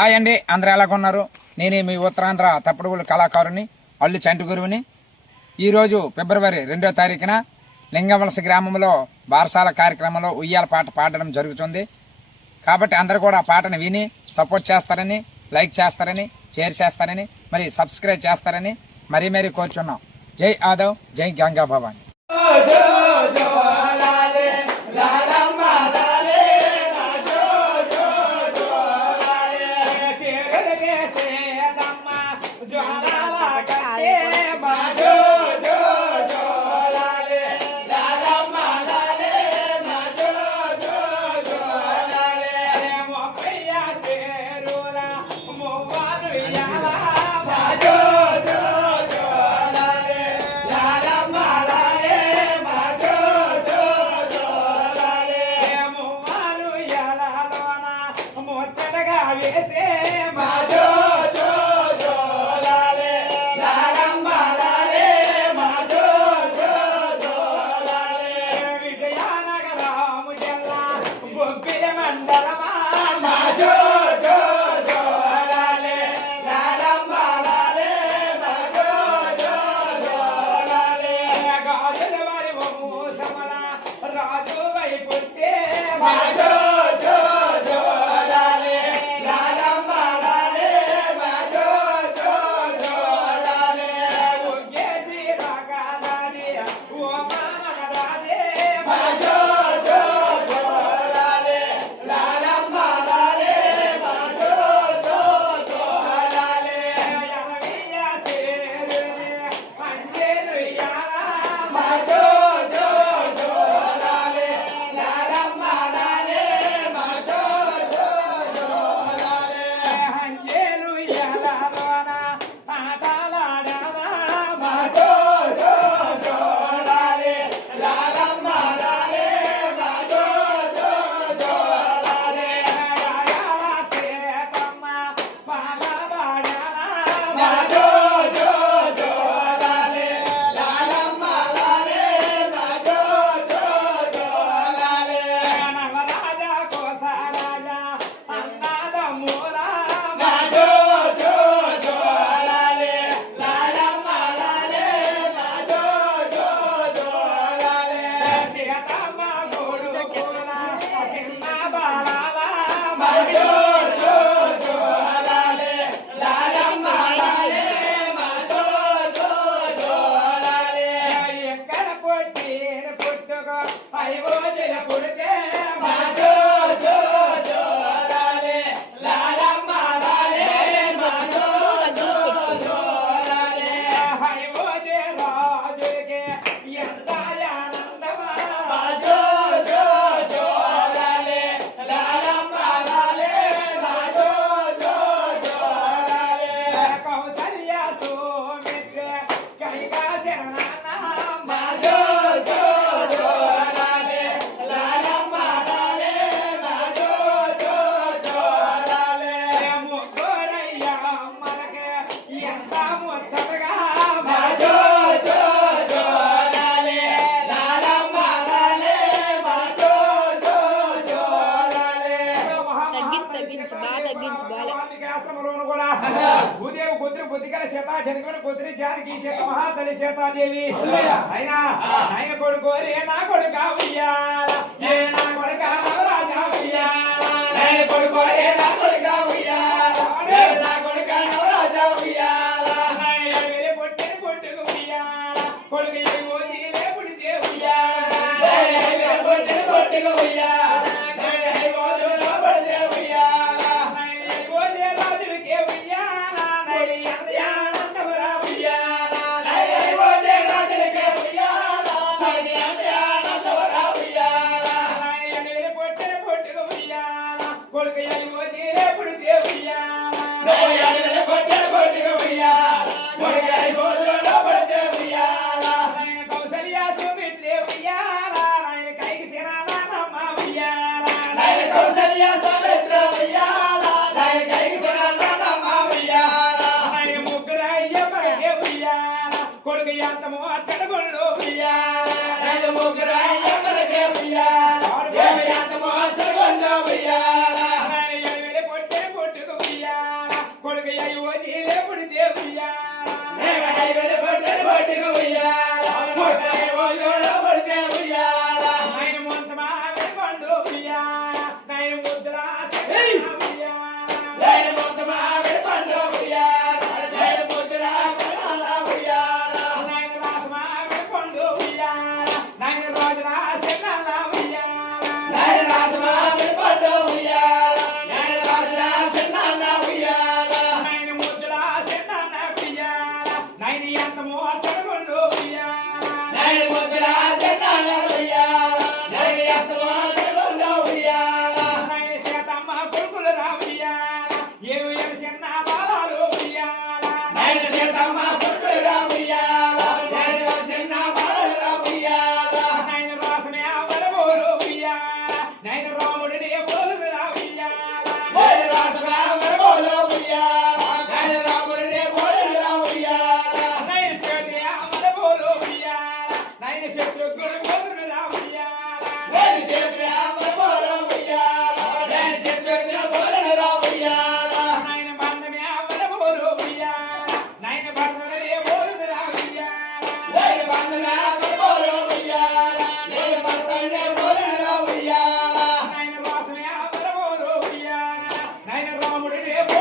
Hi అండి, అందరూ ఎలాగొన్నారు? నేనే మీ ఉత్తరాంధ్ర తప్పుడుగుల కళాకారుని అల్లు చంటి గురువుని. ఈరోజు ఫిబ్రవరి 2వ తారీఖున లింగవలస గ్రామంలో బారసాల కార్యక్రమంలో ఉయ్యాల పాట పాడడం జరుగుతుంది. కాబట్టి అందరూ కూడా పాటను విని సపోర్ట్ చేస్తారని, లైక్ చేస్తారని, షేర్ చేస్తారని, మరి సబ్స్క్రైబ్ చేస్తారని మరీ కోరుచున్నాం. జై ఆదవ్, జై గంగా భవాని. భూదేవి పుత్రి బుద్ధికల చేత జనకుని పుత్రి జానకి చేత మహాతలి సీతాదేవి అయినా ఆయన కొడుకు నా కొడుక ఉయ్యాల నా కొడుక నవరాజా ఉయ్యాల కొడుకు నా కొడుక ఉయ్యాల నా కొడుక నవరాజా ఉయ్యాల పొట్టిని పొట్టుకు ఉయ్యాల కొడుకు ఏ పుడితే ఉయ్యాల పొట్టిని పొట్టుకు ఉయ్యాల పొట్టుకు గుడి రేపు